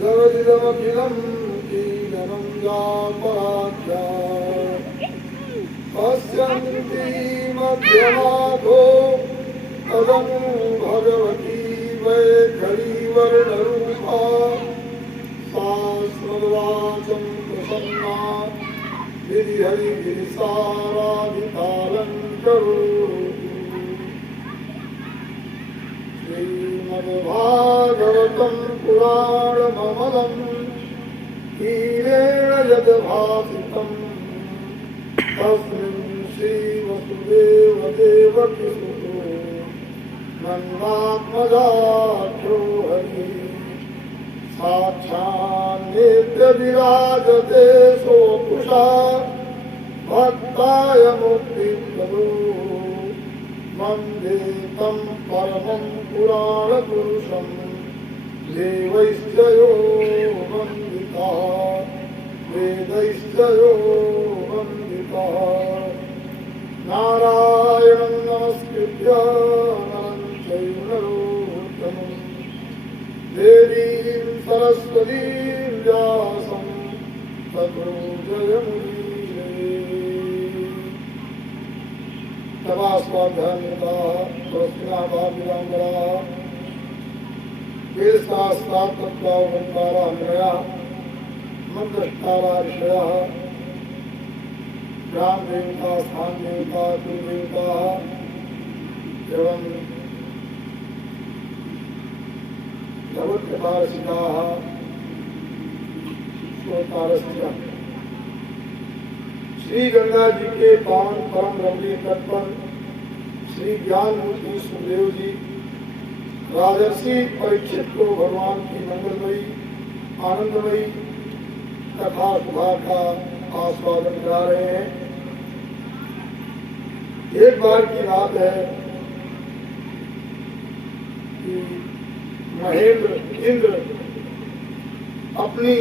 जगदिदमखिलं कीलनं जापराख्या पश्यन्ति मध्यमाधो तदनु भगवती वैखरीवर्णरूपा सा स्मद्वाचं प्रसन्ना गिरिहरिगिरिसाराधिकारं करोतु। श्रीमद्भागवतं पुराणममलं हीरेण यद्भासितं तस्मिन् श्रीवसुदेवदेवकीसुतो नन्दात्मजाख्यो हरिः साक्षान्नित्य विराजते सोऽपुषा भक्ताय मुक्तिप्रदो वन्दे तं परमं पुराणपुरुषं देवैश्च यो वन्दितः वेदैश्च यो वन्दितः नारायणं नमस्कृत्य नरं चैव नरोत्तमं देवीं सरस्वतीं व्यासं ततो जयमुदीरये। तवास्वाध्यायनिरताः स्वस्तिनाभाविराङ्गलाः वेदशास्त्रार्थत्वावगन्तारान्वयाः मन्त्रष्टारा ऋषयः ग्राम देवता स्थान देवता कुलदेवता एवं जगत्कथारसिकाः श्रोतारस्य श्री गंगा जी के पावन परम रमणीय तट पर श्री ज्ञानमूर्ति सुखदेव जी राजर्षि परीक्षित को भगवान की मंगलमयी आनंदमयी कथा सुधा का आस्वादन करा रहे हैं। एक बार की बात है कि महेंद्र इंद्र अपनी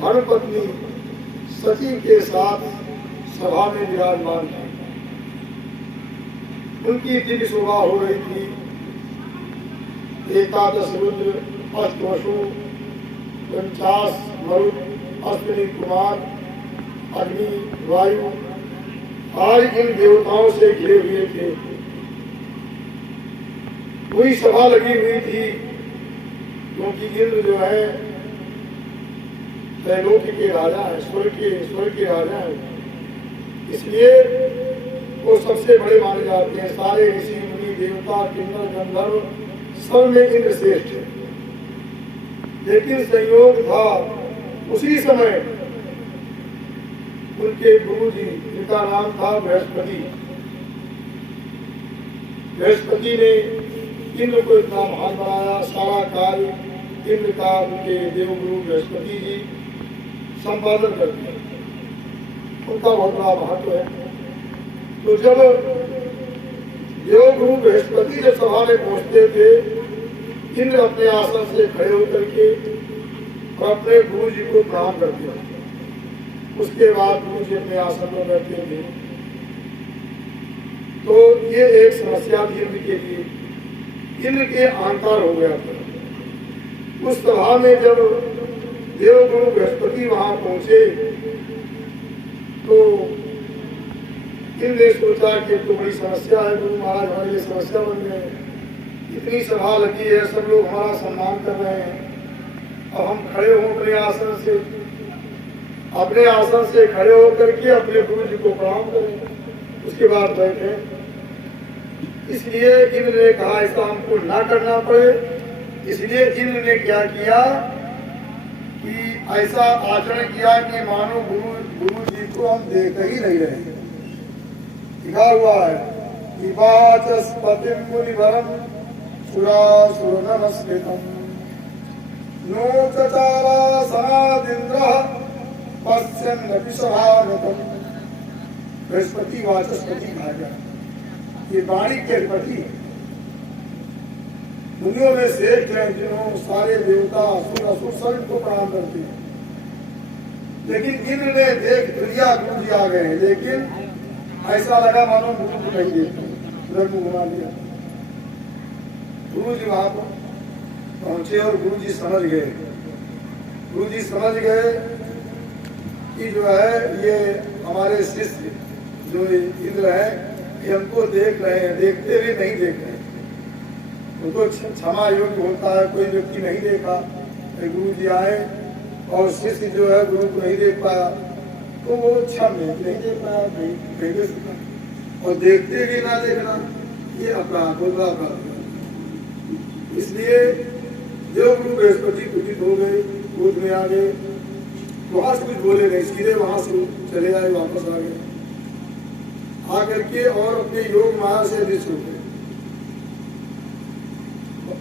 धर्मपत्नी सती के साथ सभा में विराजमान थे। उनकी दिव्य शोभा हो रही थी। 11 रुद्र, 8 वसु, 49 मरुत, अश्विनी कुमार, अग्नि, वायु आज इन देवताओं से घिरे हुए थे। पूरी सभा लगी हुई थी क्योंकि इंद्र जो है त्रैलोक के राजा है, स्वर्ग के राजा है, इसलिए वो सबसे बड़े माने जाते हैं। सारे ऋषि मुनि देवता किन्नर गंधर्व सब में इंद्र श्रेष्ठ है। लेकिन संयोग था उसी समय उनके गुरु जी, जिनका नाम था बृहस्पति, बृहस्पति ने इंद्र को इतना महान बनाया। सारा कार्य इंद्र का उनके देवगुरु बृहस्पति जी संपादन करते हैं। उनका बहुत बड़ा महत्व है। तो जब देवगुरु बृहस्पति जब सभा में पहुंचते थे, इंद्र अपने आसन से खड़े होकर के और अपने गुरु जी को प्रणाम करते थे। उसके बाद गुरु जी अपने आसन पर बैठते थे। तो ये एक समस्या थी इंद्र के लिए। इंद्र के अहंकार हो गया था। उस सभा में जब देवगुरु बृहस्पति वहां पहुंचे तो इंद्र ने सोचा कि तो बड़ी समस्या है, गुरु महाराज हमारे लिए समस्या बन गए। इतनी सभा लगी है, सब लोग हमारा सम्मान कर रहे हैं, अब हम खड़े हों अपने आसन से खड़े होकर के अपने गुरु जी को प्रणाम करें, उसके बाद बैठे। इसलिए इंद्र ने कहा ऐसा हमको ना करना पड़े। इसलिए इंद्र ने क्या किया कि ऐसा आचरण किया कि मानो गुरु जी को हम देख ही नहीं रहे। लिखा हुआ है कि वाचस्पतिं मुनिवरं सुरासुर नमस्कृतं नो चचारासनादिन्द्रः पश्यन्नपि सभागतम्। बृहस्पति वाचस्पति कहा गया, ये वाणी के अधिपति मुनियों में श्रेष्ठ हैं, जिन्होंने सारे देवता असुर सब को प्रणाम करते हैं। लेकिन इंद्र ने देख लिया गुरु जी आ गए, लेकिन ऐसा लगा मानो गुरु को नहीं देखते, घुमा लिया। गुरु जी वहां पर पहुंचे और गुरु जी समझ गए। गुरु जी समझ गए कि जो है ये हमारे शिष्य जो इंद्र है ये हमको देख रहे हैं, देखते हुए नहीं देख रहे हैं। उनको क्षमा योग्य होता है, कोई व्यक्ति नहीं देखा, गुरु जी आए और शिष्य जो है गुरु को नहीं देख पाया तो वो क्षम नहीं देख पाया, नहीं देख सका। और देखते हुए ना देखना ये अपराध होगा, अपराध। इसलिए देवगुरु बृहस्पति कुपित हो गए, क्रोध में आ गए, वहां से कुछ बोले नहीं, सीधे वहां से चले आए, वापस आ गए। आकर के और अपने योग माया से अदृश्य हो गए।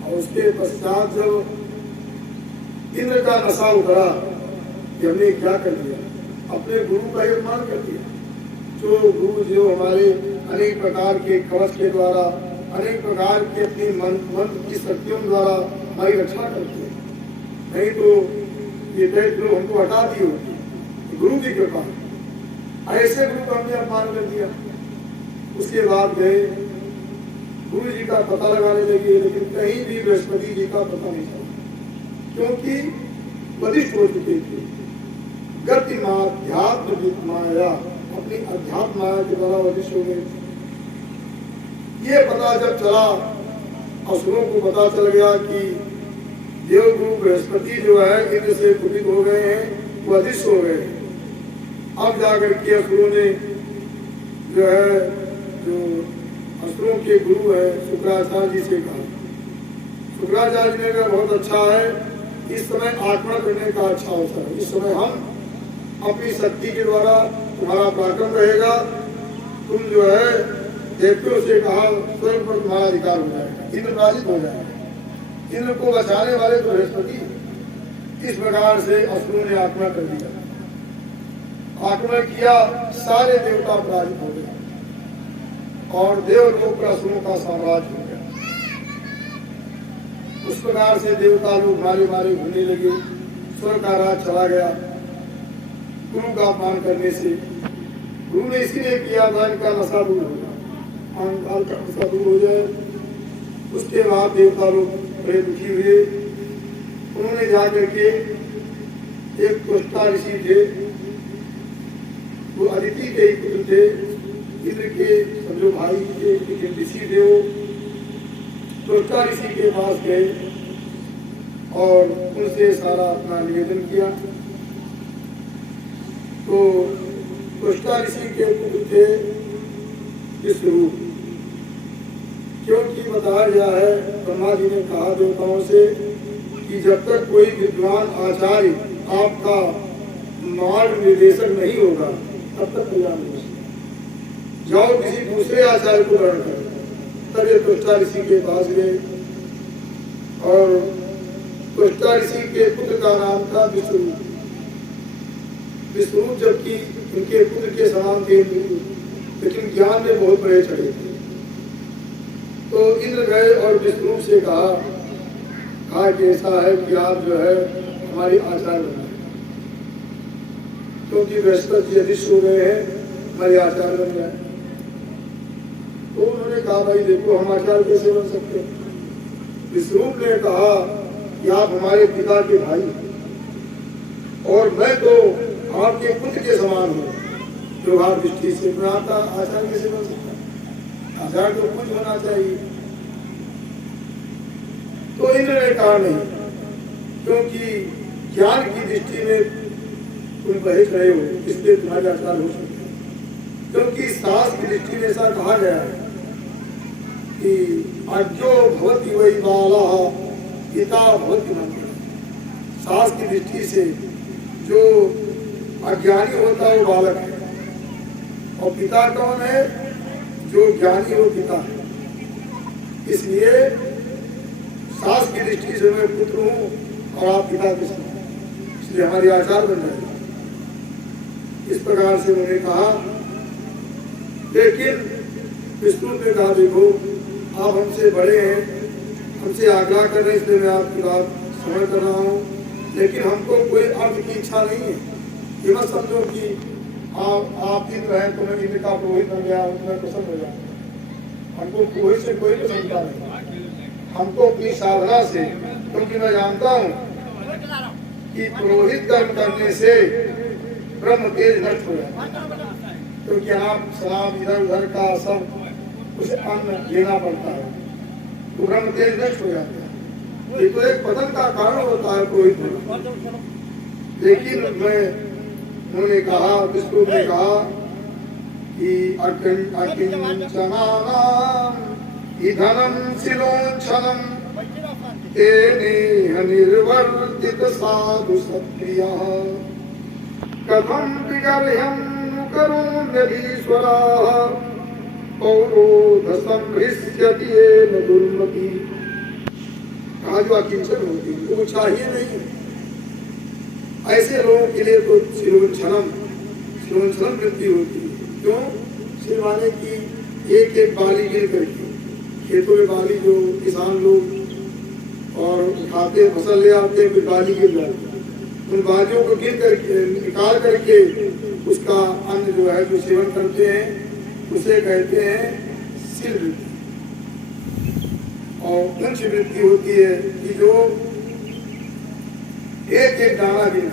और उसके पश्चात जब इंद्र का नशा उतरा कि हमने क्या कर दिया, अपने गुरु का अपमान कर दिया। जो गुरु जो हमारे अनेक प्रकार के कवच के द्वारा, अनेक प्रकार की अपनी मंत्र की शक्तियों द्वारा हमारी रक्षा करते हैं, नहीं तो ये दैत्य लोग हमको हटा दिए होती। गुरु की कृपा, ऐसे गुरु का हमने अपमान कर दिया। उसके बाद गए गुरु जी का पता लगाने लगे, लेकिन कहीं भी बृहस्पति जी का पता नहीं चला, क्योंकि वरिष्ठ हो चुके थे। गति माध्यात्म माया, अपनी अध्यात्म माया के द्वारा वरिष्ठ हो गए। ये पता जब चला, असुरों को पता चल गया कि देवगुरु बृहस्पति जो है इंद्र से कुपित हो गए हैं, वो अदृश्य हो गए। अब जाकर के असुरों ने जो है, जो असुरों के गुरु है शुक्राचार्य जी से कहा। शुक्राचार्य जी ने कहा बहुत अच्छा है, इस समय आक्रमण करने का अच्छा अवसर है। इस समय हम अपनी शक्ति के द्वारा, तुम्हारा पराक्रम रहेगा, तुम जो है देवताओं से कहा स्वयं पर तुम्हारा अधिकार हो जाएगा, इंद्र पराजित हो जाएगा। इंद्र को बचाने वाले तो बृहस्पति। इस प्रकार से असुरों ने आक्रमण कर दिया, आक्रमण किया, सारे देवता पराजित हो गए और देवलोक पर असुरों का साम्राज्य हो गया। उस प्रकार से देवता लोग मारे मारे घूमने लगे, स्वर्ग का राज चला गया गुरु का अपमान करने से। गुरु ने इसीलिए किया था इनका नशा दूर हो जाए, अहंकार का नशा दूर हो जाए। उसके बाद देवता लोग बड़े दुखी हुए। उन्होंने जाकर के एक त्वष्टा ऋषि थे, वो अदिति के ही पुत्र थे, इंद्र के समझो भाई थे, लेकिन ऋषि थे वो। त्वष्टा ऋषि के पास गए और उनसे सारा अपना निवेदन किया। तो त्वष्टा ऋषि के पुत्र थे विश्वरूप, क्योंकि बताया गया है, ब्रह्मा जी ने कहा देवताओं से कि जब तक कोई विद्वान आचार्य आपका मार्ग निर्देशक नहीं होगा तब तक कल्याण नहीं होगा। जाओ किसी दूसरे आचार्य को ग्रहण करो। तब ये त्वष्टा ऋषि के पास गए और त्वष्टा ऋषि के पुत्र का नाम था विश्वरूप। विश्वरूप जबकि उनके पुत्र के समान थे, लेकिन ज्ञान में बहुत बड़े चढ़े थे। तो इंद्र गए और विष्णु से कहा कि ऐसा है कि आप जो है हमारी आचार्य बने, क्योंकि बृहस्पति अदृश्य हो गए हैं, हमारे आचार्य बन गए। तो उन्होंने कहा भाई देखो हम आचार्य कैसे बन सकते। विष्णु ने कहा कि आप हमारे पिता के भाई और मैं तो आपके पुत्र के समान हूँ, व्यवहार दृष्टि से मैं आपका आचार्य कैसे बन सकता। आचार्य तो कुछ होना चाहिए। तो इंद्र ने कहा नहीं, क्योंकि ज्ञान की दृष्टि में तुम बहिष्ठ रहे हो, इसलिए तुम्हारे आचार्य हो सकते। क्योंकि शास्त्र की दृष्टि में ऐसा कहा गया है कि अज्ञो भवति वै बालः पिता भवति मंत्र। शास्त्र की दृष्टि से जो अज्ञानी होता है वो बालक है, और पिता कौन है? जो ज्ञानी हो पिता है। इसलिए शास्त्र की दृष्टि से मैं पुत्र हूँ और आप पिता के समान, इसलिए हमारी आचार बन जाएगी। इस प्रकार से उन्होंने कहा, लेकिन विष्णु ने कहा देखो आप हमसे बड़े हैं, हमसे आग्रह कर रहे हैं, इसलिए मैं आपकी बात समझ कर रहा हूँ, लेकिन हमको कोई अर्थ की इच्छा नहीं है। ये मत समझो कि आप इंद्र हैं तो मैं इंद्र का पुरोहित बन गया हूँ, मैं प्रसन्न हो जाऊँ। हमको पुरोहित से कोई प्रसन्नता नहीं, हमको अपनी साधना से क्योंकि मैं जानता हूँ कि पुरोहित कर्म करने से ब्रह्म तेज नष्ट हो जाता है, क्योंकि आप शराब इधर उधर का सब कुछ अन्न लेना पड़ता है, तो ब्रह्म तेज नष्ट हो जाता है। ये तो एक पतन का कारण होता है पुरोहित। लेकिन उन्होंने कहा, विष्णु ने कहा कि अकिंचनानाम् इधनं शिलोञ्छनं तेनेह निर्वर्तित साधु सत्प्रियः कथं विगर्ह्यं नु करोम्यधीश्वराः पौरोध संहृष्यति येन दुर्मति। कहा जो अकिंचन होती है वो चाहिए नहीं, ऐसे लोगों के लिए तो शिलोञ्छनम वृत्ति होती है। क्यों? सिलवाने की एक एक बाली गिर करके खेतों में बाली जो किसान लोग और उठाते फसल ले आते हैं, फिर बाली गिर जाती है, उन बालियों को गिर करके निकाल करके उसका अन्न जो है जो सेवन करते हैं उसे कहते हैं सिल वृत्ति। और उच्च वृत्ति होती है कि जो एक एक दाना गिन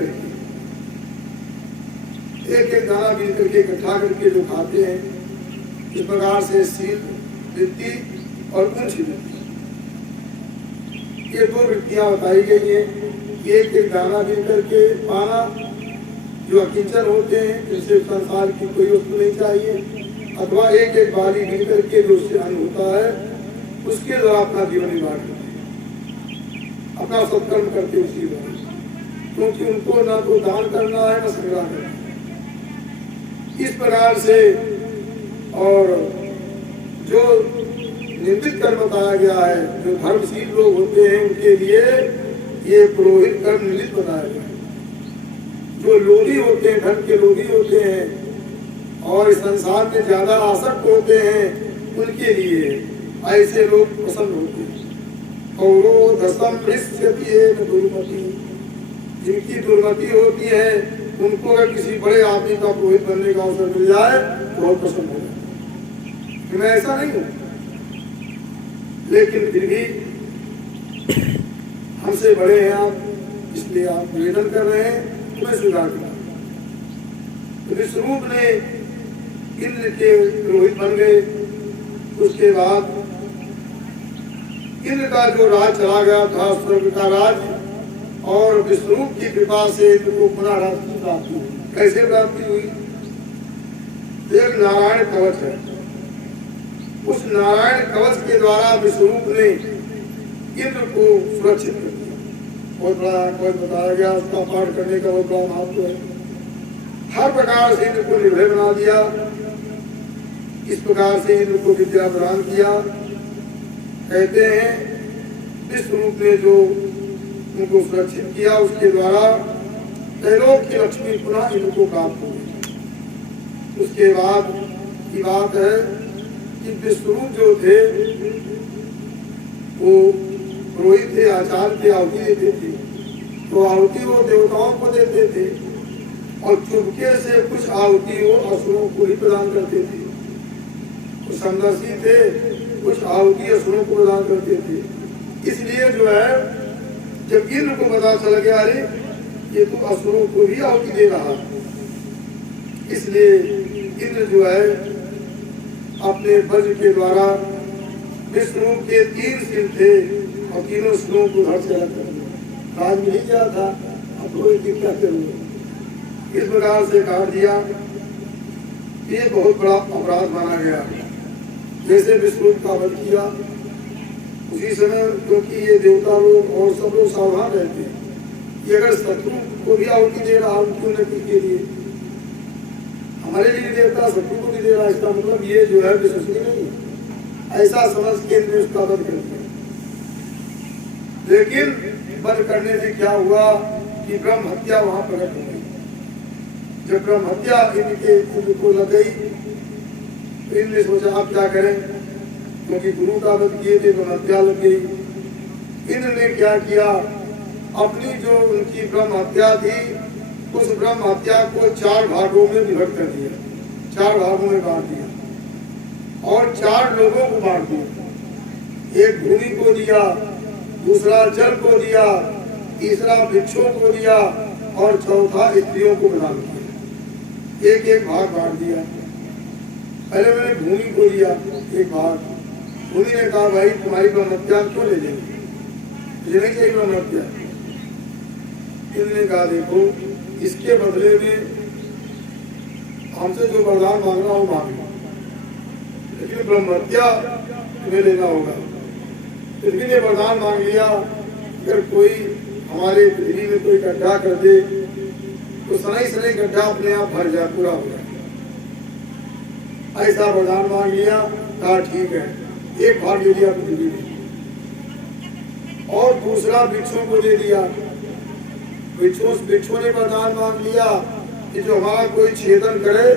करके इकट्ठा करके जो खाते हैं, इस प्रकार से शील वृत्ति और उच्च वृत्ति, ये दो वृत्तियां बताई गई है। एक एक दाना गिन करके पाना, जो अकिंचन होते हैं जिनसे संसार की कोई वस्तु नहीं चाहिए, अथवा एक एक बाली गिन करके जो उससे अन्न होता है उसके द्वारा अपना जीवन निर्वाह करते हैं, अपना सत्कर्म करते उसी द्वारा, क्योंकि उनको ना तो दान करना है ना संग्रह करना है। इस प्रकार से और जो निंदित कर्म बताया गया है, जो धर्मशील लोग होते हैं उनके लिए ये पुरोहित कर्म निंदित बताया गया है। जो लोभी होते हैं, धन के लोभी होते हैं और इस संसार में ज्यादा आसक्त होते हैं, उनके लिए ऐसे लोग पसंद होते हैं। औरोधसम हृष्यति दुर्मति, जिनकी दुर्मति होती है उनको अगर किसी बड़े आदमी का पुरोहित बनने का अवसर मिल जाए तो बहुत पसंद हो जाए। मैं ऐसा नहीं हूँ, लेकिन फिर भी हमसे बड़े हैं आप, इसलिए आप निवेदन कर रहे हैं तो मैं स्वीकार करूँ। तो विश्वरूप ने इंद्र के पुरोहित बन गए। उसके बाद इंद्र का जो राज चला गया था, स्वर्ग का राज, और विष्णुरूप की कृपा से इनको पुनः राष्ट्र प्राप्ति हुई। कैसे प्राप्ति हुई? एक नारायण कवच है, उस नारायण कवच के द्वारा विष्णुरूप ने इंद्र को सुरक्षित कर दिया। बहुत बड़ा कवच बताया गया, उसका पाठ करने का बहुत बड़ा महत्व है। हर प्रकार से इंद्र को निर्भय बना दिया। इस प्रकार से इंद्र को विद्या प्रदान किया। कहते हैं विष्णुरूप ने जो उनको सुरक्षित किया, उसके द्वारा त्रैलोक की लक्ष्मी पुनः इनको प्राप्त हुई। उसके बाद की बात है कि विष्णुरूप जो थे वो पुरोहित थे, आचार्य थे, आहुति देते थे, तो आहुति वो देवताओं को देते थे और चुपके से कुछ आहुति वो असुरों को ही प्रदान करते थे। कुछ समदर्शी थे, कुछ आहुति असुरों को प्रदान करते थे। इसलिए जो है जब इंद्र को पता चल गया, अरे ये तो असुरों को ही आहुति दे रहा, इसलिए इंद्र जो है अपने वज्र के द्वारा विष्णु के 3 सिर थे और तीनों सिरों को धड़ से अलग कर दिया। राज मिल गया था, अब कोई दिक्कत नहीं। इस प्रकार से काट दिया। ये बहुत बड़ा अपराध माना गया। जैसे विष्णु का वध किया, उसी समय क्योंकि ये देवता लोग और सब लोग सावधान रहते हैं कि अगर शत्रु को भी आहुति दे रहा उनकी उन्नति के लिए, हमारे लिए देवता शत्रु को भी दे रहा, इसका मतलब ये जो है विश्वसनीय नहीं है। ऐसा समझ के उसका वध कर दिया। लेकिन वध करने से क्या हुआ कि ब्रह्म हत्या वहां प्रकट हो गई। जब ब्रह्म हत्या इंद्र को लग गई तो इंद्र ने सोचा आप क्या करें, क्योंकि गुरु का वध किए थे तो हत्या लग गई। इंद्र ने क्या किया, अपनी जो उनकी ब्रह्म हत्या थी उस ब्रह्म हत्या को 4 भागों में विभक्त कर दिया, 4 भागों में बांट दिया और 4 लोगों को बांट दिया। एक भूमि को दिया, दूसरा जल को दिया, तीसरा वृक्षों को दिया और चौथा स्त्रियों को प्रदान किया। एक एक भाग बांट दिया। पहले मैंने भूमि को दिया एक भाग। भूमि ने कहा भाई तुम्हारी ब्रह्महत्या क्यों ले लेंगे, मुझे नहीं चाहिए ब्रह्महत्या। इन्होंने कहा देखो इसके बदले में हमसे जो वरदान मांगना हो मांग लो, लेकिन ब्रह्महत्या तुम्हें लेना होगा। फिर भी ने वरदान मांग लिया, अगर कोई हमारे पृथ्वी में कोई गड्ढा कर दे तो सनई सनई गड्ढा अपने आप भर जाए, पूरा हो जाए। ऐसा वरदान मांग लिया, कहा ठीक है, एक भाग दे दिया पृथ्वी में। और दूसरा वृक्षों को दे दिया। वृक्षों ने वरदान मांग लिया कि जो हमारा कोई छेदन करे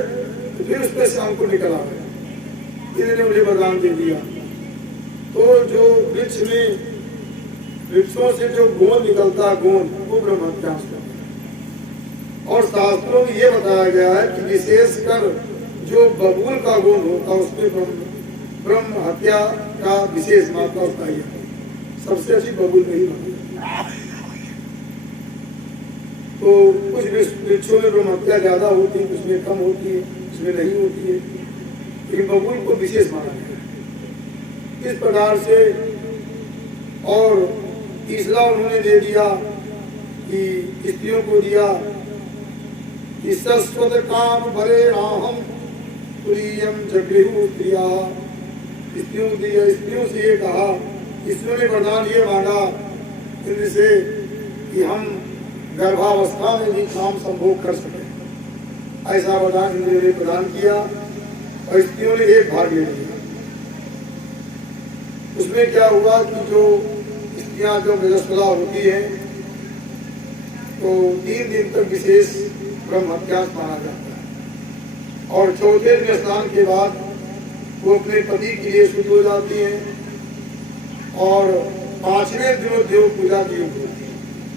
तो फिर उसमें से अंकुर निकल आए। इन्होंने मुझे वरदान दे दिया। तो जो वृक्ष में वृक्षों से जो गोंद निकलता है, गोंद वो ब्रह्महत्या। और शास्त्रों में ये बताया गया है कि विशेषकर जो बबूल का गोंद होता है उसमें ब्रह्म हत्या का विशेष मात्रा होता है। सबसे अच्छी बबूल में ही बनती है। तो कुछ वृक्षों में ब्रह्म हत्या ज्यादा होती है, कुछ में कम होती है, उसमें नहीं होती है, लेकिन बबूल को विशेष माना गया। इस प्रकार से और तीसरा उन्होंने दे दिया कि स्त्रियों को दिया कि सस्वत काम भरे राहम प्रियम जगृहु प्रिया। स्त्रियों को दिया। स्त्रियों से ये कहा, स्त्रियों ने वरदान ये मांगा इनसे कि हम गर्भावस्था में भी काम संभोग कर सके। ऐसा वरदान इंद्र ने प्रदान किया और स्त्रियों ने एक भाग ले लिया। उसमें क्या हुआ कि जो स्त्रियां जो रजस्वला होती हैं तो 3 दिन तक विशेष ब्रह्महत्या माना जाता है और चौथे दिन स्नान के बाद वो अपने पति के लिए शुद्ध हो जाती हैं और 5वें दिन देव पूजा की होती है।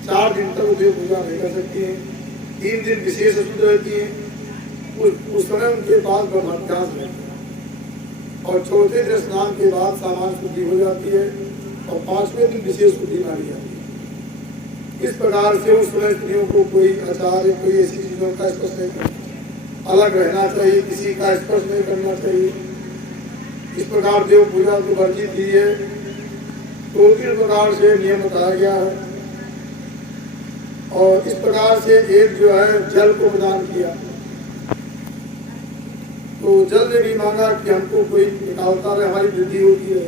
4 दिन तक देव पूजा नहीं कर सकती हैं। 3 दिन विशेष शुद्ध रहती हैं। उस समय उनके पास ब्रह्महत्या रहता है और चौथे दिन स्नान के बाद सामान्य शुद्धि हो जाती है और 5वें दिन विशेष शुद्धि मानी जाती है। इस प्रकार से उस समय स्त्रियों को कोई आचार कोई ऐसी चीजों का स्पर्श नहीं करना, अलग रहना चाहिए, किसी का स्पर्श नहीं करना चाहिए। इस प्रकार देव पूजा को वर्जित की है। तो इस प्रकार से नियम बताया गया है और इस प्रकार से एक जो है जल को प्रदान किया। तो जल ने भी मांगा कि हमको कोई निकालता रहे, हमारी वृद्धि होती है।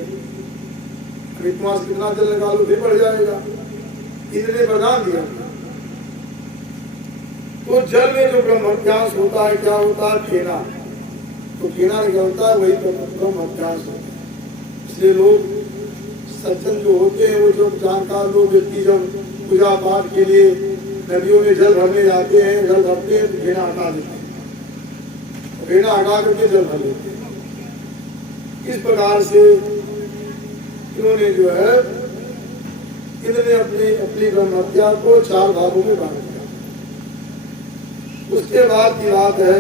तुम्हारा कितना जल निकालो भी बढ़ जाएगा। इन्होंने वरदान दिया। तो जल में जो ब्रह्महत्यांश होता है क्या होता है? फेना। तो फेना निकलता है वही ब्रह्महत्यांश होता है। इसलिए लोग सज्जन जो होते हैं वो जो जानकार लोग व्यक्ति जब पूजा पाठ के लिए नदियों में जल भरने जाते हैं, जल भरते हैं तो फेना हटा देते हैं, फेना हटा करके जल भर लेते हैं। इस प्रकार से इन्होंने जो है इन्होंने अपनी ब्रह्महत्या को 4 भागों में बांट दिया। उसके बाद की बात है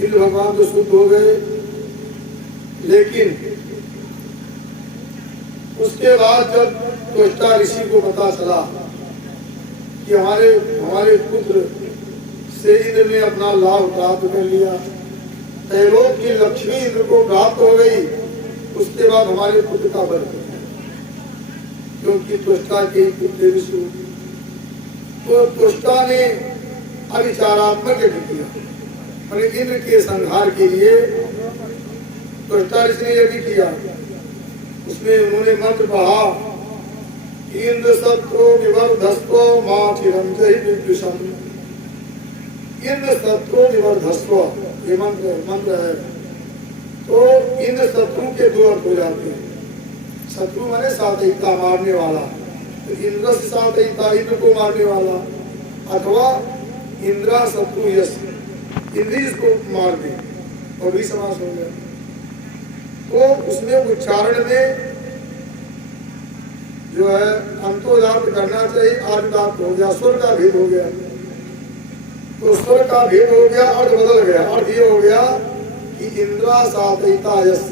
इंद्र भगवान तो शुद्ध हो गए, लेकिन उसके बाद जब त्वष्टा ऋषि को पता चला कि हमारे पुत्र से इंद्र ने अपना लाभ प्राप्त कर लिया, त्रैलोक की लक्ष्मी इंद्र को प्राप्त हो गई, उसके बाद हमारे पुत्र का वध हो गया, क्योंकि त्वष्टा के पुत्र विष्णु। तो त्वष्टा ने अविचारात्मक यज्ञ किया, इंद्र के संहार के लिए त्वष्टा ऋषि ने यज्ञ किया। उसमें उन्होंने मंत्र पढ़ा, इंद्र शत्रु विवर्धस्व मां चिरंजयि विद्विषम। इंद्र शत्रु विवर्धस्व ये मंत्र है। तो इंद्र शत्रु के 2 अर्थ हो जाते हैं। शत्रु माने सातहिकता, मारने वाला। तो इंद्र से सातहिकता, इंद्र को मारने वाला, अथवा इंद्रा शत्रु यश, इंद्री को मार दे, और भी समास हो गया। तो उसमें उच्चारण में जो है अंतोदात करना चाहिए, आदिदात हो गया, स्वर का भेद हो गया। तो स्वर का भेद हो गया, अर्थ बदल गया। अर्थ ये हो गया कि इंद्रा सातहिता यश,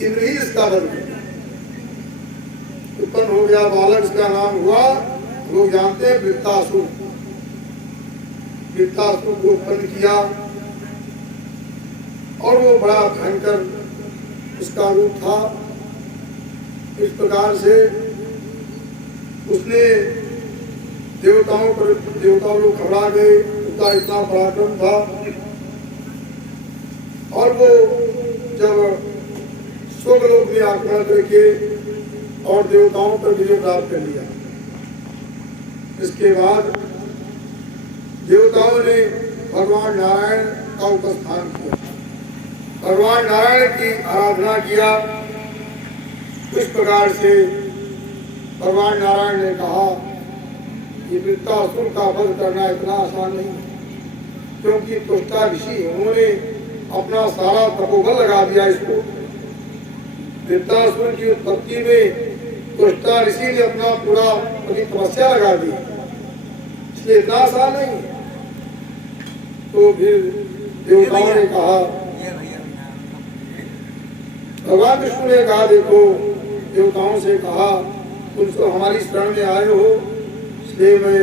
इंद्र ही इसका बदल गया। तो उत्पन्न हो गया बालक, इसका नाम हुआ, लोग जानते हैं, वृत्तासुर। वृत्तासुर को उत्पन्न किया और वो बड़ा भयंकर उसका रूप था। इस प्रकार से उसने देवता लोग घबरा गए, उसका इतना पराक्रम था। और वो जब स्वर्गलोक में आक्रमण करके और देवताओं पर विजय प्राप्त कर लिया, इसके बाद देवताओं ने भगवान नारायण का उपस्थान किया, भगवान नारायण की आराधना किया। इस प्रकार से भगवान नारायण ने कहा कि वृत्तासुर का वध करना इतना आसान नहीं, क्योंकि त्वष्टा ऋषि उन्होंने अपना सारा तपोबल लगा दिया इसको। वृत्तासुर की उत्पत्ति में त्वष्टा ऋषि ने अपना पूरा अपनी तपस्या लगा दी, इसलिए इतना आसान नहीं। तो फिर देवताओं ने कहा, भगवान विष्णु ने कहा, देखो, देवताओं से कहा, तुम तो हमारी शरण में आए हो, इसलिए मैं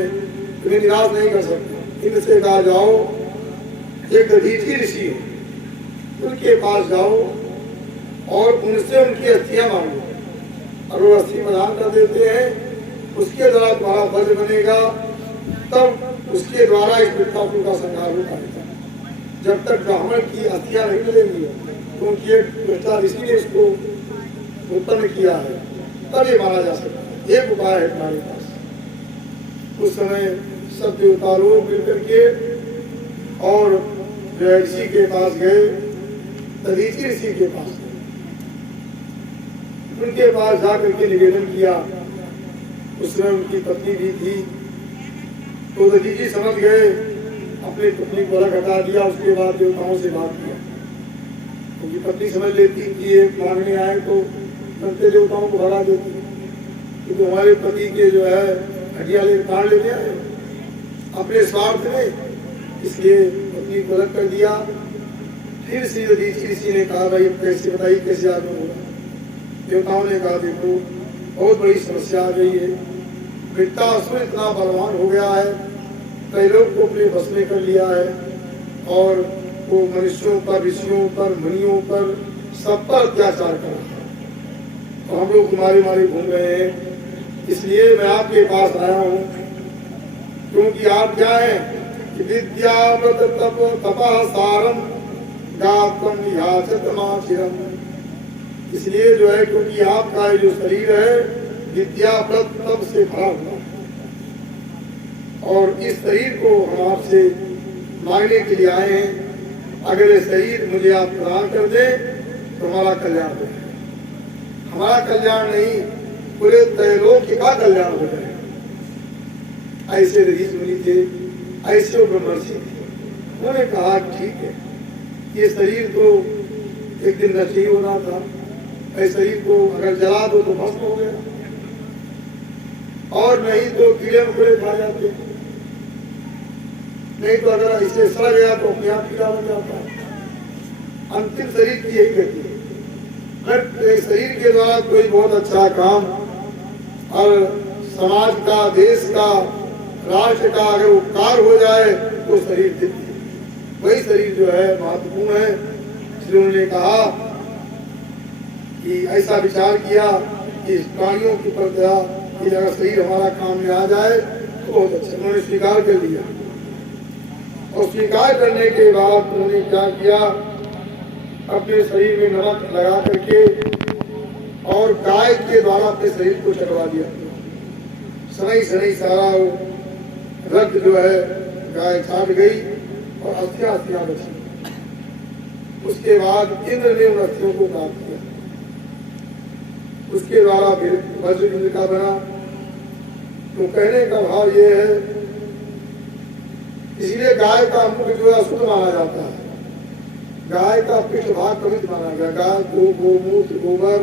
तुम्हें निराश नहीं कर सकता। इनसे कहा, जाओ, एक दधीचि ऋषि है, उनके पास जाओ और उनसे उनकी अस्थियां मांगो, और वो अस्थि प्रदान कर देते हैं, उसके द्वारा तुम्हारा वज्र बनेगा, तब उसके द्वारा इस वृत्तासुर का संहार हो पाएगा। जब तक ब्राह्मण की अस्थियां नहीं मिलेंगी, क्योंकि एक त्वष्टा ऋषि ने इसको उत्पन्न किया है, तब ये माना जा सकता है। एक उपाय है तुम्हारे पास। उस समय सब देवता लोग मिलकर के और ऋषि के पास गए, दधीचि ऋषि के पास गए, उनके पास जाकर के निवेदन किया। उस समय उनकी पत्नी भी थी, तो दधीचि समझ गए, अपनी पत्नी को अलग हटा दिया। उसके बाद देवताओं से बात किया, क्योंकि पत्नी समझ लेती कि ये मांगने आए तो बनते देवताओं को भगा देती, क्योंकि तो हमारे पति के जो है हड्डियां ले काट लेते हैं अपने स्वार्थ में, इसलिए पत्नी को अलग कर दिया। फिर श्री दधीचि ऋषि ने कहा, भाई कैसे बताइए, कैसे आगमन होगा। देवताओं ने कहा, देखो, बहुत बड़ी समस्या आ गई है, वृत्तासुर इतना बलवान हो गया है, कई लोग को अपने बस में कर लिया है, और वो मनुष्यों पर, ऋषियों पर, मुनियों पर, सब पर अत्याचार कर रहा है, तो हम लोग तुम्हारे मारे घूम रहे हैं। इसलिए मैं आपके पास आया हूँ, क्योंकि आप क्या हैं कि विद्याव्रत तप तपः सारम गातम याचत माचिरम। इसलिए जो है, क्योंकि आपका जो शरीर है विद्याव्रत तप से भरा हुआ, और इस शरीर को हम आपसे मांगने के लिए आए हैं। अगर ये शरीर मुझे आप प्रदान कर दें तो हमारा कल्याण हो जाए, हमारा कल्याण नहीं, पूरे त्रैलोक्य का कल्याण हो जाए। ऐसे ऋषि मुनि थे, ऐसे ब्रह्मर्षि थे। उन्होंने कहा, ठीक है, ये शरीर तो एक दिन नष्ट ही होना था, इस शरीर को अगर जला दो तो भस्म हो गया, और नहीं तो कीड़े मकोड़े खा जाते, नहीं तो अगर इसे सड़ गया तो अपने आप कीड़ा बन जाता है। अंतिम शरीर की यही गति है। अगर शरीर के द्वारा कोई बहुत अच्छा काम और समाज का, देश का, राष्ट्र का अगर उपकार हो जाए तो शरीर दिव्य, वही शरीर जो है महत्वपूर्ण है। इसलिए उन्होंने कहा कि ऐसा विचार किया कि प्राणियों की प्रजा कि अगर शरीर हमारा काम में आ जाए तो बहुत अच्छा। उन्होंने स्वीकार कर लिया, और स्वीकार करने के बाद उन्होंने क्या किया, अपने शरीर में नमक लगा करके और गाय के द्वारा अपने शरीर को चटवा दिया। सनई सनई सारा रक्त जो है गाय छाट गई और अस्थियां बची। उसके बाद इंद्र ने उन अस्थियों को प्राप्त किया, उसके द्वारा फिर वज्र इंद्र का बना। तो कहने का भाव ये है, इसलिए गाय का मुख जो है अशुद्ध माना जाता है, गाय का पृष्ठ भाग पवित्र माना गया। गाय को गोमूत्र, गोबर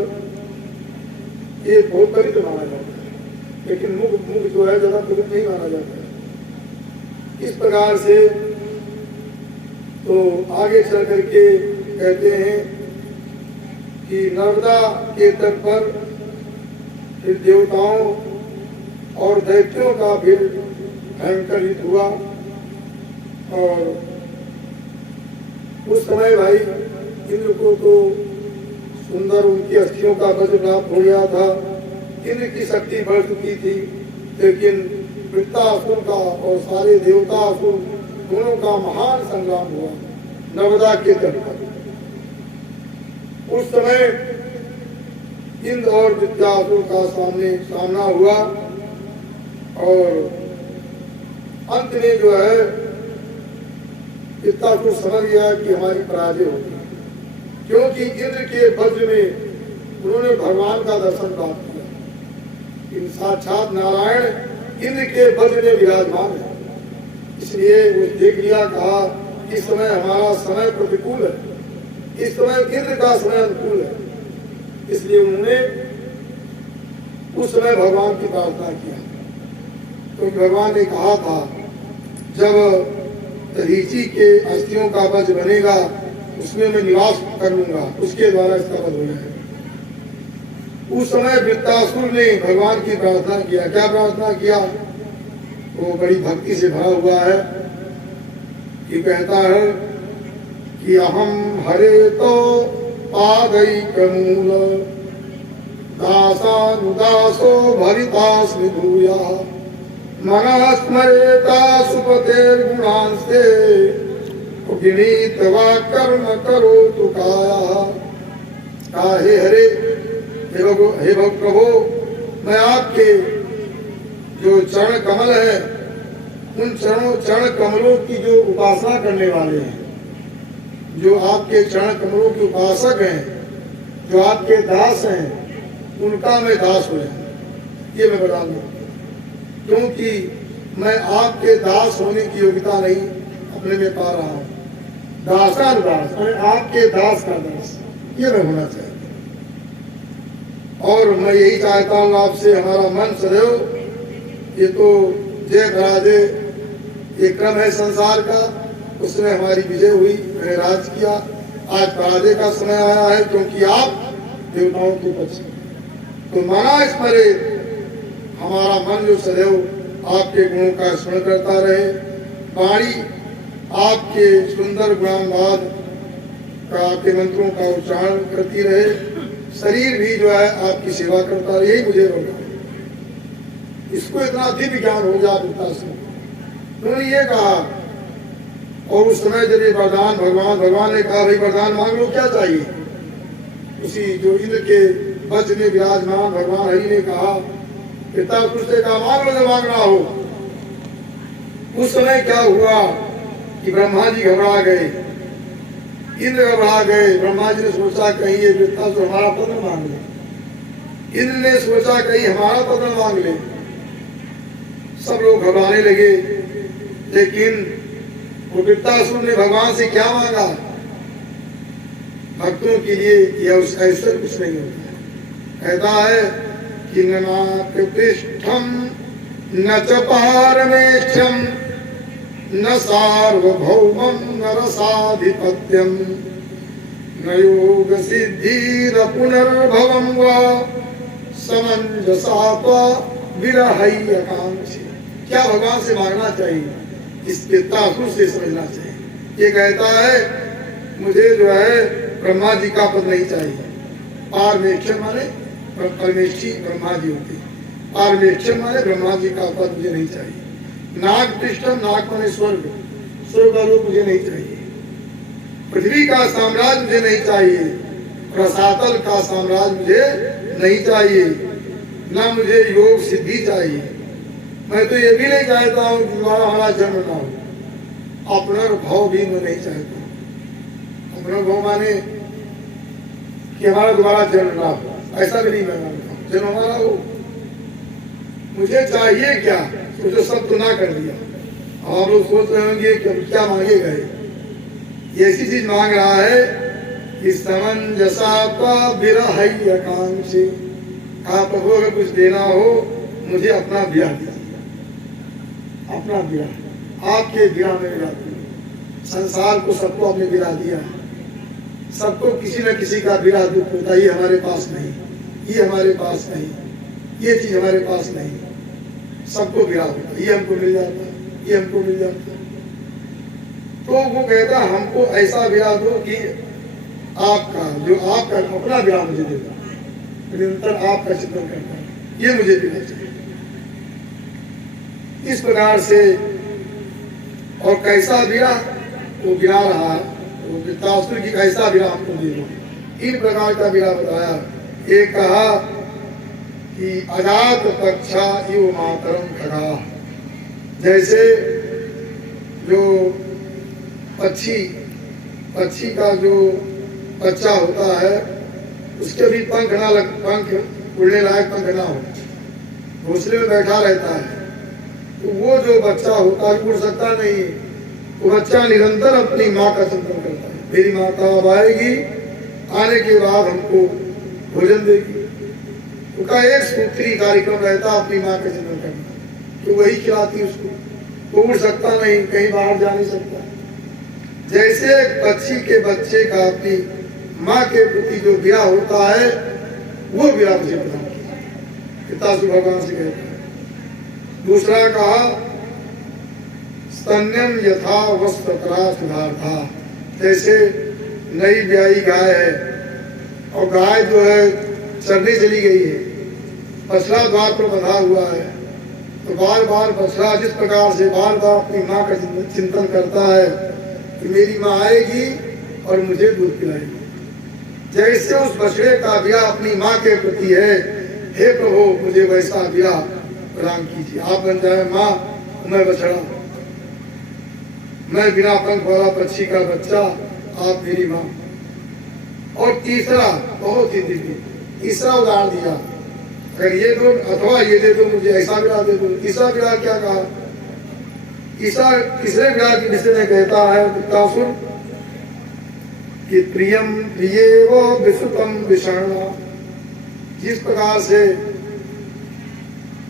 ये बहुत पवित्र माना जाता है, लेकिन मुख जो है ज्यादा पवित्र नहीं माना जाता है। इस प्रकार से तो आगे चल करके कहते हैं कि नर्मदा के तट पर फिर देवताओं और दैत्यों का फिर भयंकर युद्ध हुआ। और उस समय भाई इंद्र को तो सुंदर उनकी अस्थियों का वज्र प्राप्त हो गया था, इंद्र की शक्ति बढ़ चुकी थी, लेकिन वृत्तासुर का और सारे देवता असुर दोनों का महान संग्राम हुआ नर्मदा के तट पर। उस समय इंद्र और वृत्तासुर का सामना हुआ और अंत में जो है वृत्तासुर समझ गया कि हमारी पराजय होगी, क्योंकि इंद्र के वज्र में उन्होंने भगवान का दर्शन प्राप्त किया। इन साक्षात नारायण इंद्र के वज्र में विराजमान है, इसलिए वो देख लिया, कहा इस समय हमारा समय प्रतिकूल है, इस समय इंद्र का समय अनुकूल है। इसलिए उन्होंने उस समय भगवान की प्रार्थना किया, क्योंकि भगवान ने कहा था जब ऋषि के अस्थियों का वज्र बनेगा उसमें मैं निवास कर लूंगा, उसके द्वारा इसका वध हो जाएगा। उस समय वृत्तासुर ने भगवान की प्रार्थना किया। क्या प्रार्थना किया? वो बड़ी भक्ति से भरा हुआ है कि कहता है कि अहम हरे तो पादैकमूल दासानुदासो भरितास्मि भूया मनः स्मरेता सुपतेर्गुणांस्ते विनीतवा कर्म करो तु काया। हे हरे, हे प्रभु, मैं आपके जो चरण कमल है उन चरण कमलों की जो उपासना करने वाले हैं, जो आपके चरण कमलों के उपासक हैं, जो आपके दास हैं, उनका मैं दास हो जाऊं, ये मैं बता दूं। क्योंकि मैं आपके दास होने की योग्यता नहीं अपने में पा रहा हूँ। दासानुदास, मैं आपके दास का दास, ये मैं होना चाहता हूँ। और मैं यही चाहता हूँ आपसे, हमारा मन सदैव, ये तो जय पराजय ये क्रम है संसार का, उसमें हमारी विजय हुई, मैंने राज किया। आज पराजय का समय आया है, क्योंकि आप देवताओं के पक्ष में। तो मना स्मरे, हमारा मन जो सदैव आपके गुणों का स्मरण करता रहे, वाणी आपके सुंदर गुणानुवाद का, आपके मंत्रों का उच्चारण करती रहे, शरीर भी जो है आपकी सेवा करता रहे, यही मुझे होगा। इसको इतना दिव्य ज्ञान हो गया पिता से, उन्होंने ये कहा। और उस समय जब ये वरदान भगवान ने कहा भाई वरदान मांग लो, क्या चाहिए? उसी जो इंद्र के वज्र में विराजमान भगवान हरि ने कहा, पिता से कहा मांग लो जो मांगना हो। उस समय क्या हुआ कि ब्रह्मा जी घबरा गए, इंद्र घबरा गए। ब्रह्मा जी ने सोचा कहीं ये वृत्तासुर हमारा पत्र मांग ले, इंद्र ने सोचा कहीं हमारा पत्र मांग ले। सब लोग घबराने लगे, लेकिन वो वृत्तासुर ने भगवान से क्या मांगा? भक्तों के लिए यह ऐसा कुछ नहीं होता। कहता है कि नाकृतिष्ठम न च पारमेष्ठ्यम न सार्वभौमं न रसाधिपत्यम न योग सिद्धिर पुनर्भवं वा समंजसात्वा विरहैयकांक्षी। क्या भगवान से मांगना चाहिए? इस वृत्तासुर से समझना चाहिए। ये कहता है मुझे जो है ब्रह्मा जी का पद नहीं चाहिए। पारमेष्ठ्यम माने परमेष्ठी ब्रह्मा जी होते, पारमेष्ठ्यम माने ब्रह्मा जी का पद मुझे नहीं चाहिए। नागपृष्ठम, नाग माने स्वर्ग, स्वर्ग का रूप मुझे नहीं चाहिए। पृथ्वी का साम्राज्य मुझे नहीं चाहिए, रसातल का साम्राज्य मुझे नहीं चाहिए, ना मुझे योग सिद्धि चाहिए। मैं तो ये भी नहीं चाहता हूँ कि दोबारा हमारा जन्म ना हो। अपनर्भव भी मैं नहीं चाहता। अपनर्भव माने कि हमारा दोबारा जन्म ना हो, ऐसा भी नहीं मैं मानता हूँ। जन्म हमारा हो, मुझे चाहिए क्या? तो जो सब तो ना कर दिया। आप लोग सोच रहे होंगे कि क्या मांगे गए। ये ऐसी चीज मांग रहा है कि समंजसा विरहैयकांक्षी। आप प्रभु अगर कुछ देना हो मुझे अपना ब्याह दीजिए, अपना ब्याह, आपके ब्याह में मिला दूँ। संसार को सबको आपने ब्याह दिया है, सबको किसी न किसी का ब्याह दुख होता है। ये हमारे पास नहीं, ये हमारे पास नहीं, ये चीज हमारे पास नहीं है। सबको विराह होता है, ये हमको मिल जाता है, ये हमको मिल जाता है। तो वो कहता हमको ऐसा विराह दो कि आपका जो आपका अपना विराह मुझे देगा, निरंतर आपका चिंतन करता है, ये मुझे देना चाहिए। इस प्रकार से और कैसा विराह वो गिरा रहा है, वो वृत्तासुर की कैसा विराह हमको दे दो। 3 प्रकार का विराह बताया। एक कहा कि अजात पक्षा इव मातरम खगा, जैसे जो पक्षी का जो बच्चा होता है उसके भी पंख उड़ने लायक पंख ना हो, घोंसले में बैठा रहता है, तो वो जो बच्चा होता है उड़ सकता नहीं। वो बच्चा निरंतर अपनी माँ का चिंतन करता है, मेरी माता अब आएगी, आने के बाद हमको भोजन देगी। उनका एक सूत्री कार्यक्रम रहता अपनी माँ का चिंतन करना, तो वही खिलाती उसको। वो उड़ सकता नहीं, कहीं बाहर जा नहीं सकता। जैसे पक्षी के बच्चे का अपनी माँ के प्रति जो विराह होता है, वो विराह मुझे प्रदान किया, पितासुर भगवान से कहता है। दूसरा कहा स्तन्यम यथा वस्त्रकरा सुधार्था, जैसे नई ब्याई गाय है और गाय जो है चरने चली गई है, बछड़ा द्वार पर बंधा हुआ है, तो बार बार बछड़ा जिस प्रकार से बार बार अपनी माँ का चिंतन करता है कि मेरी माँ आएगी और मुझे दूध पिलाएगी, जैसे उस बछड़े का विराह अपनी माँ के प्रति है, हे प्रभु मुझे वैसा विराह प्रदान कीजिए। आप बन जाए माँ, मैं बछड़ा, मैं बिना पंख वाला पक्षी का बच्चा, आप मेरी माँ। और तीसरा बहुत ही दिव्य तीसरा उदाहरण दिया, अगर ये दो अथवा ये दे दो मुझे, ऐसा विराह दे दो। तीसरा विराह क्या कहा? तीसरे विराह के विषय में कहता है वृत्तासुर कि प्रियम प्रियेव विश्रुतम विषाणा, जिस प्रकार से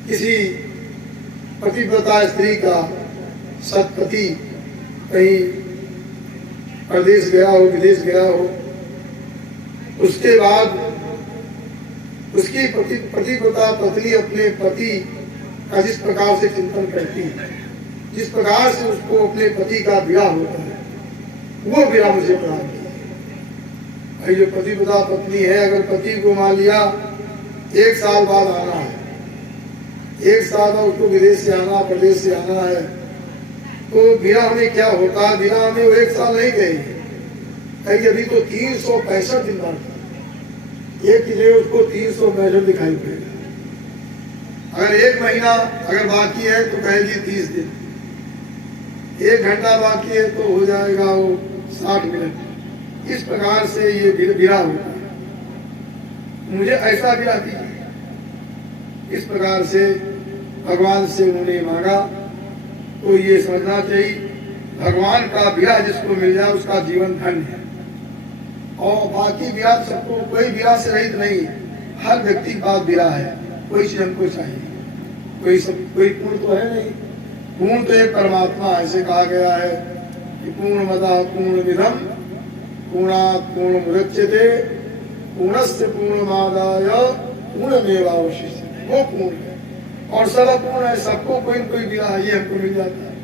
किसी पतिव्रता स्त्री का सतपति कहीं प्रदेश गया हो, विदेश गया हो, उसके बाद उसकी पतिव्रता पत्नी अपने पति का जिस प्रकार से चिंतन करती है, जिस प्रकार से उसको अपने पति का विराह होता है, वो विराह मुझे प्रदान किया। जो पतिव्रता पत्नी है, अगर पति को मान लिया 1 साल बाद आना है, 1 साल बाद उसको विदेश से आना, प्रदेश से आना है, तो विराह में क्या होता है? विराह में वो 1 साल नहीं गई, अभी तो 365 दिन बाद एक चीजें उसको 365 दिखाई पड़ेगा। अगर 1 महीना अगर बाकी है तो कहेगी 30 दिन, 1 घंटा बाकी है तो हो जाएगा वो 60 मिनट। इस प्रकार से ये विराह होता है। मुझे ऐसा विराह दीजिए। इस प्रकार से भगवान से उन्होंने मांगा। तो ये समझना चाहिए भगवान का विराह जिसको मिल जाए उसका जीवन धन्य है। और बाकी विराह सबको, कोई विराह से रहित नहीं, हर व्यक्ति का विराह है। कोई चीज हमको चाहिए, कोई पूर्ण तो है नहीं। पूर्ण तो एक परमात्मा, ऐसे कहा गया है कि पूर्ण मदा पूर्ण विधम पूर्णात् पूर्ण मुदच्यते पूर्णस्य पूर्णमादाय पूर्णमेवावशिष्यते, वो पूर्ण है और सब अपूर्ण है। सबको कोई न कोई विराह ये हमको मिल जाता है।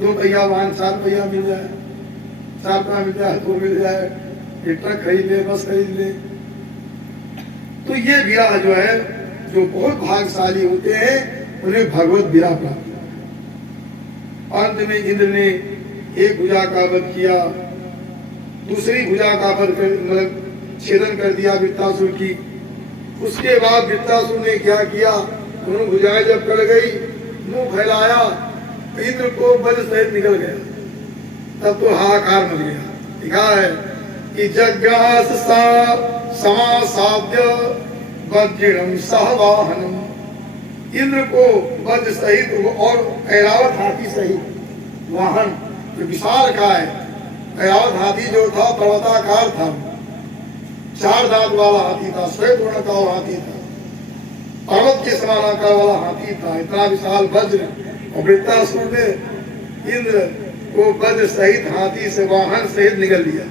2 पहिया वाहन 4 पहिया मिल जाए, 4 पहिया मिल जाए, 2 मिल जाए, ट्रक खरीद ले, बस खरीद ले। तो ये विराह जो है, जो बहुत भाग्यशाली होते हैं, उन्हें भगवत विराह प्राप्त। अंत में इंद्र ने एक भुजा का वध किया, दूसरी भुजा का वध मतलब छेदन कर दिया वृत्तासुर की। उसके बाद वृत्तासुर ने क्या किया? दोनों भुजाएं जब कट गई, मुंह फैलाया, इंद्र को वज्र सहित निकल गया। तब तो हाहाकार मच गया। लिखा है कि जग्रास समासाद्य वज्रम सहवाहनम, इंद्र को वज्र सहित और ऐरावत हाथी सहित वाहन जो विशाल का है, ऐरावत हाथी जो था पर्वताकार था, 4 दांत वाला हाथी था, श्वेत वर्ण का हाथी था, पर्वत के समान आकार वाला हाथी था, इतना विशाल वज्र। और वृत्तासुर ने इंद्र को वज्र सहित हाथी से वाहन सहित निकल लिया।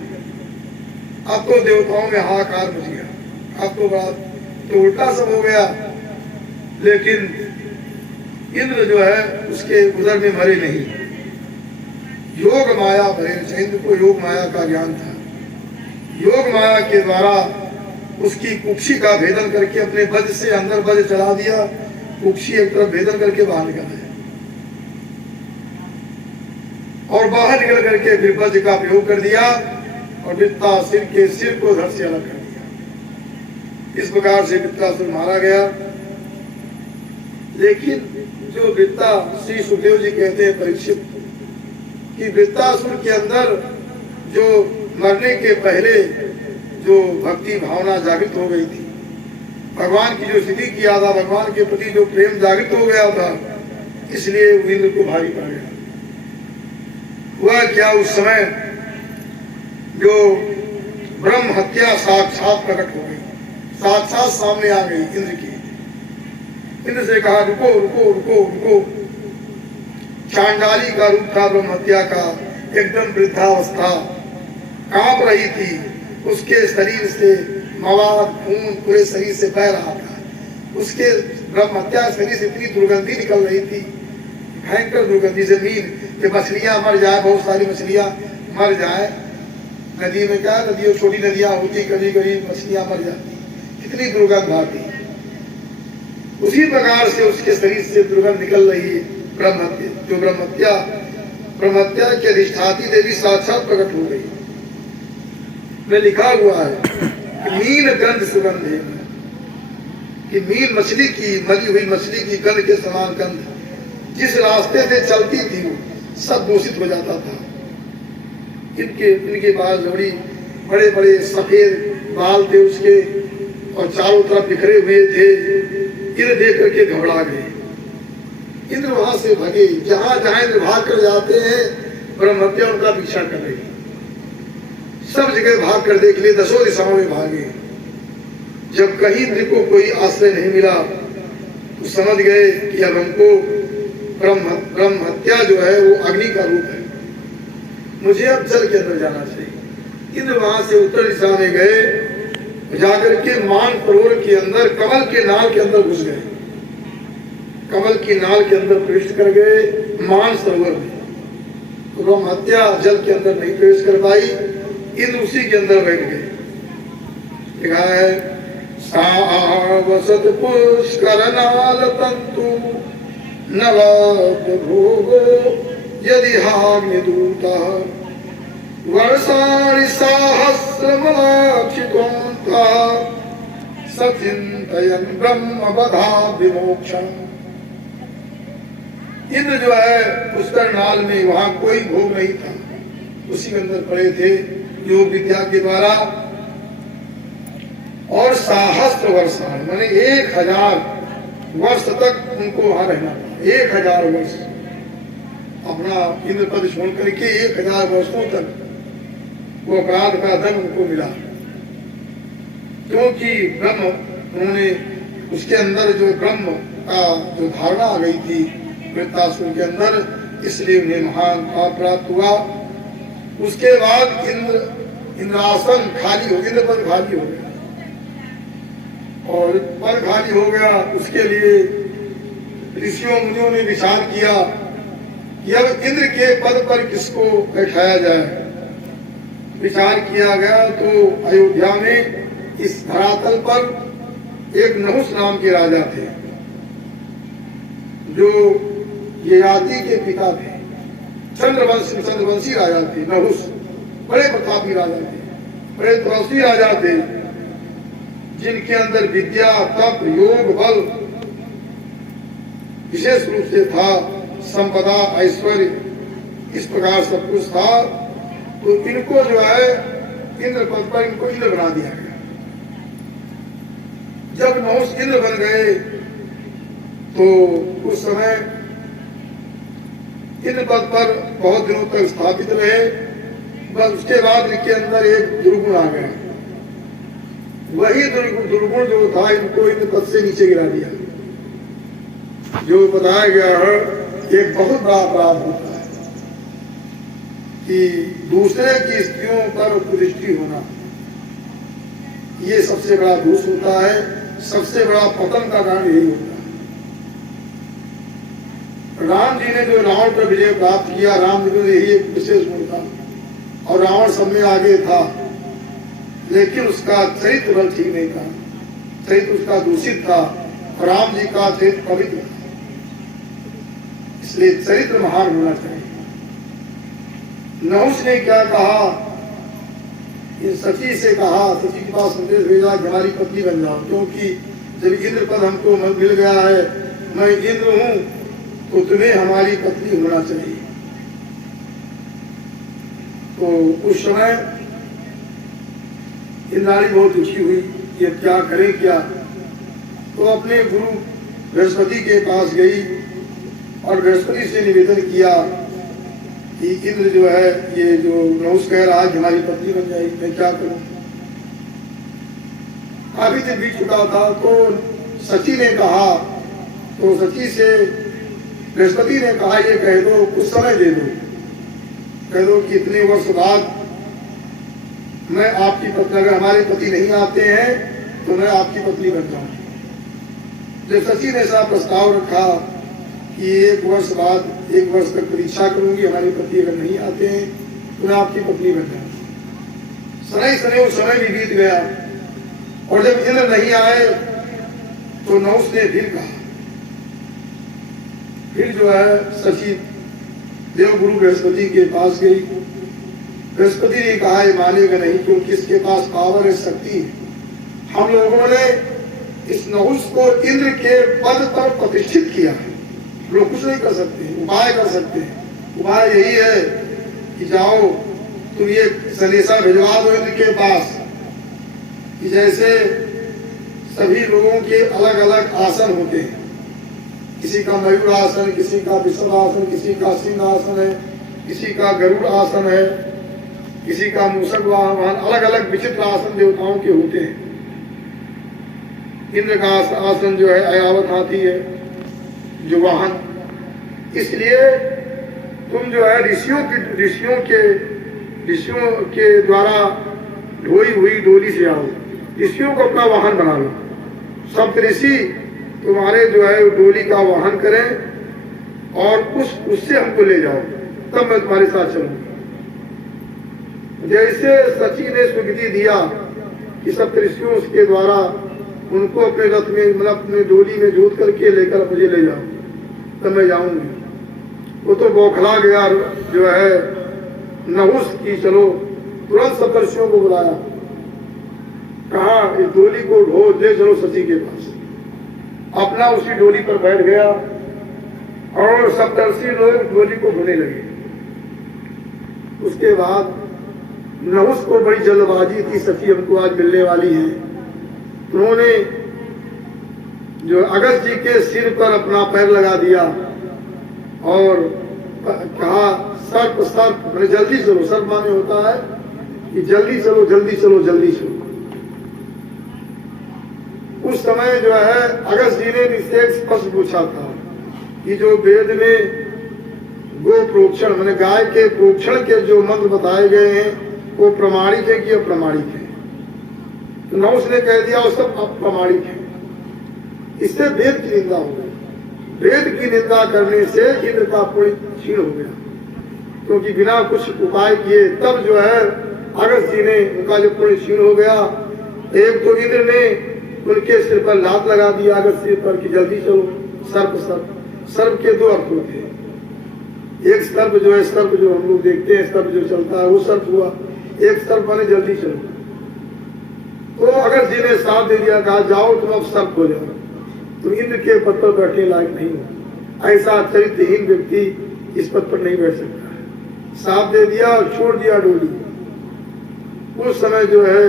अब तो देवताओं में हाहाकार मच गया। अब तो बात तो उल्टा सब हो गया। लेकिन इंद्र जो है उसके उदर में मरे नहीं। योग माया भरे, इंद्र को योग माया का ज्ञान था। योग माया के द्वारा उसकी कुक्षी का भेदन करके अपने वज्र से अंदर वज्र चला दिया, कुक्षी एक तरफ भेदन करके बाहर निकल गया और बाहर निकल करके फिर वज्र का प्रयोग कर दिया और वृत्तासुर के सिर को धड़ से अलग कर दिया। इस प्रकार से वृत्तासुर मारा गया। लेकिन जो वृत्ता, श्री सुखदेव जी कहते हैं परीक्षित कि वृत्तासुर के अंदर जो मरने के पहले जो भक्ति भावना जागृत हो गई थी, भगवान की जो स्थिति किया था, भगवान के प्रति जो प्रेम जागृत हो गया था, इसलिए इंद्र को भारी पड़ गया। हुआ क्या, उस समय जो ब्रह्म हत्या साक्षात प्रकट हो गई, साक्षात सामने आ गई इंद्र की। इंद्र से कहा रुको रुको रुको रुको। चांडाली का रूप था ब्रह्म हत्या का, एकदम वृद्धावस्था, कांप रही थी, उसके शरीर से मवाद खून पूरे शरीर से बह रहा था। उसके ब्रह्म हत्या शरीर से इतनी दुर्गंधी निकल रही थी, भयंकर दुर्गंधी। जमीन कि मछलियां मर जाए, बहुत सारी मछलियां मर जाए। नदी में क्या, नदियों छोटी नदियां होती, कभी कभी मछलियां मर जाती, कितनी दुर्गंध आती। उसी प्रकार से उसके शरीर से दुर्गंध निकल रही है। जो ब्रह्म हत्या की अधिष्ठाती देवी साक्षात प्रकट हो गई। में लिखा हुआ है मीन गंध सुगंध है, कि मीन मछली की, मरी हुई मछली की गंध के समान गंध जिस रास्ते से चलती थी वो सब दूषित हो जाता था। इनके बाल जोड़ी बड़े बड़े सफेद बाल थे उसके और चारों तरफ बिखरे हुए थे। इन्हें देख करके घबरा गए। इंद्र वहां से भगे। जहां जहां इंद्र भाग कर जाते हैं, ब्रह्म हत्या उनका पीछा कर रही। सब जगह भाग कर देख लिए, दसों दिशाओं में भागे। जब कहीं इंद्र को कोई आश्रय नहीं मिला तो समझ गए कि अब हमको ब्रह्म हत्या जो है वो अग्नि का रूप है, मुझे अब जल के अंदर जाना चाहिए। इंद्र वहां से उत्तर दिशा में गए, जाकर के मान सरोवर के अंदर कमल के नाल के अंदर घुस गए। कमल की नाल के अंदर प्रवेश कर गए मान सरोवर में। तो ब्रह्म हत्या जल के अंदर नहीं प्रवेश कर पाई, इंद्र उसी के अंदर बैठ गए। लिखा है सावसत पुष्कर नाल तंतु नवाद्य भोगो यदि हाग्निदूता वर्षाणि सहस्रमलाक्षितोऽन्ता सचिन्तयन् ब्रह्मवधा विमोक्षम्। इंद्र जो है पुष्कर नाल में, वहां कोई भोग नहीं था, उसी के अंदर पड़े थे योग विद्या के द्वारा। और सहस्त्र वर्ष माने 1000 वर्ष तक उनको वहां रहना था। 1000 वर्ष अपना इंद्र पद छोड़ करके 1000 वर्षों तक वो अपराध का दंड उनको मिला, क्योंकि ब्रह्म उन्होंने उसके अंदर जो ब्रह्म का जो धारणा आ गई थी वृत्तासुर के अंदर, इसलिए उन्हें महान पाप प्राप्त हुआ। उसके बाद इंद्रासन खाली हो, इंद्र पद खाली हो गया और पद खाली हो गया। उसके लिए ऋषियों मुनियों ने विचार किया कि अब इंद्र के पद पर किसको बैठाया जाए। विचार किया गया तो अयोध्या में इस धरातल पर एक नहुस नाम के राजा थे, जो ययाति के पिता थे। चंद्रवंशी राजा थे नहुस, बड़े प्रतापी राजा थे, बड़े तपस्वी राजा थे, जिनके अंदर विद्या तप योग बल विशेष रूप से था, संपदा ऐश्वर्य इस प्रकार सब कुछ था। तो इनको जो है इंद्र पद पर इनको इंद्र बना दिया गया। जब नहुस इंद्र बन गए तो उस समय इंद्र पद पर बहुत दिनों तक स्थापित रहे। बस उसके बाद इनके अंदर एक दुर्गुण आ गया। वही दुर्गुण जो था इनको इंद्र पद से नीचे गिरा दिया। जो बताया गया है एक बहुत बड़ा अपराध होता है कि दूसरे की स्त्रियों पर कुदृष्टि होना, ये सबसे बड़ा दोष होता है। सबसे बड़ा पतन का कारण यही होता है। राम जी ने जो रावण पर विजय प्राप्त किया, राम जी ने यही एक विशेष गुण था, और रावण सब में आगे था, लेकिन उसका चरित्र बल ठीक नहीं था, चरित्र उसका दूषित था, और राम जी का चरित्र पवित्र था। इसलिए चरित्र महान होना चाहिए। नहुष ने क्या कहा, ये सची से कहा, सची के पास संदेश भेजा कि हमारी पत्नी बन जाओ, क्योंकि जब इंद्र पद हमको मिल गया है, मैं इंद्र हूं, तो तुम्हें हमारी पत्नी होना चाहिए। तो उस समय इंद्राणी बहुत दुखी हुई, ये क्या करें क्या। तो अपने गुरु बृहस्पति के पास गई और बृहस्पति से निवेदन किया कि इंद्र जो है, ये जो नहुष कह रहा है कि हमारी पत्नी बन जाएगी, मैं क्या करूं। काफी दिन बीत चुका था, तो सची ने कहा, तो सची से बृहस्पति ने कहा, ये कह दो, कुछ समय दे दो, कह दो कि इतने वर्ष बाद मैं आपकी पत्नी, अगर हमारे पति नहीं आते हैं तो मैं आपकी पत्नी बन जाऊंगी। जब सची ने ऐसा प्रस्ताव रखा कि एक वर्ष बाद, एक वर्ष तक परीक्षा करूंगी, हमारे पति अगर नहीं आते हैं तो मैं आपकी पत्नी बन जाऊंगी। सनई सनई वो समय भी बीत गया, और जब इंद्र नहीं आए तो नहुष ने फिर कहा, फिर जो है सची देवगुरु बृहस्पति के पास गई। बृहस्पति ने कहा, ये मानेगा नहीं, क्योंकि इसके पास पावर है, शक्ति है। हम लोगों ने इस नहुष को इंद्र के पद पर प्रतिष्ठित किया है, लोग कुछ नहीं कर सकते, उपाय कर सकते हैं। उपाय यही है कि जाओ तुम ये संदेशा भिजवा दो इंद्र के पास कि जैसे सभी लोगों के अलग अलग आसन होते हैं, किसी का मयूर आसन, किसी का विषम आसन, किसी का सिंह आसन है, किसी का गरुड़ आसन है, किसी का मूषक वाहन, अलग अलग विचित्र आसन देवताओं के होते हैं। इंद्र का आसन जो है ऐरावत हाथी है, जो वाहन। इसलिए तुम जो है ऋषियों के द्वारा ढोई हुई डोली से आओ, ऋषियों को अपना वाहन बना लो। सप्त ऋषि तुम्हारे जो है डोली का वाहन करें और उससे हमको ले जाओ, तब मैं तुम्हारे साथ चलूंगा। जैसे सची ने स्वीकृति दिया कि सप्त ऋषियों उसके द्वारा उनको अपने रथ में, मतलब अपने डोली में जोत करके लेकर मुझे ले जाओ, तब मैं जाऊंगी। वो तो बौखला गया जो है नहुष की, चलो तुरंत सप्तर्षियों को बुलाया, कहा इस डोली को ढो ले चलो सची के पास। अपना उसी डोली पर बैठ गया और सप्तर्षि लोग डोली को ढोने लगे। उसके बाद नहुष को बड़ी जल्दबाजी थी, सची हमको आज मिलने वाली है। उन्होंने जो अगस्त जी के सिर पर अपना पैर लगा दिया और कहा सर्प सर्प, मैंने जल्दी चलो। सर्प माने होता है कि जल्दी चलो जल्दी चलो जल्दी चलो। उस समय जो है अगस्त जी ने निषेध स्पष्ट पूछा था कि जो वेद में गो प्रोक्षण, मैंने गाय के प्रोक्षण के जो मंत्र बताए गए हैं वो प्रमाणिक है कि अप्रमाणिक है। तो नहुष ने कह दिया वो सब अप्रमाणिक है। इससे वेद की निंदा हो गई। वेद की निंदा करने से इंद्र का पुण्य क्षीण हो गया, क्योंकि बिना कुछ उपाय किए तब जो है अगस्त जी ने, उनका जो पुण्य क्षीण हो गया। एक तो इंद्र ने उनके सिर पर लात लगा दिया अगस्त सिर पर कि जल्दी चलो। सर्प सर्प, सर्प के दो अर्थ होते हैं, एक सर्प जो है, सर्प जो हम लोग देखते हैं, सर्प जो चलता है वो सर्प हुआ, एक सर्प माने जल्दी चलो। तो अगस्त जी ने साथ दे दिया, कहा जाओ तुम अब सर्प हो जाओ, तुम इंद्र के पद पर बैठने लायक नहीं हो। ऐसा चरित्रहीन व्यक्ति इस पद पर नहीं बैठ सकता है। साथ दे दिया और छोड़ दिया डोली। उस समय जो है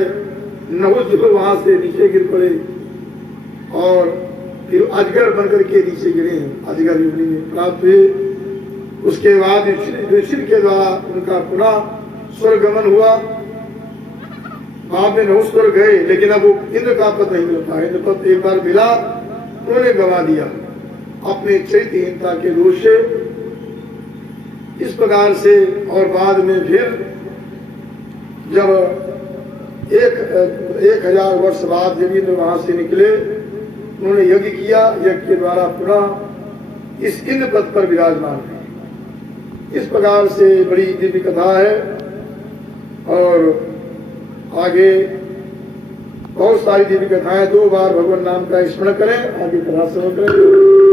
नहुष जो वहां से नीचे गिर पड़े और फिर अजगर बनकर के नीचे गिरे हैं, अजगर योनि में प्राप्त हुए। उसके बाद ऋषि के द्वारा उनका पुनः स्वर्गमन हुआ। बाद में नहुष स्वर्ग गए, लेकिन अब वो इंद्र का पद नहीं मिल पाया। इंद्र पद एक बार मिला, उन्होंने गंवा दिया अपने चरित्रहीनता के दोष से। इस प्रकार से और बाद में फिर जब 1000 वर्ष बाद जब इंद्र वहां से निकले, उन्होंने यज्ञ किया। यज्ञ के द्वारा पुनः इस इंद्र पद पर विराजमान है। इस प्रकार से बड़ी दिव्य कथा है और आगे बहुत सारी दिव्य कथाएं। 2 बार भगवान नाम का स्मरण करें, आगे कथा श्रवण करें।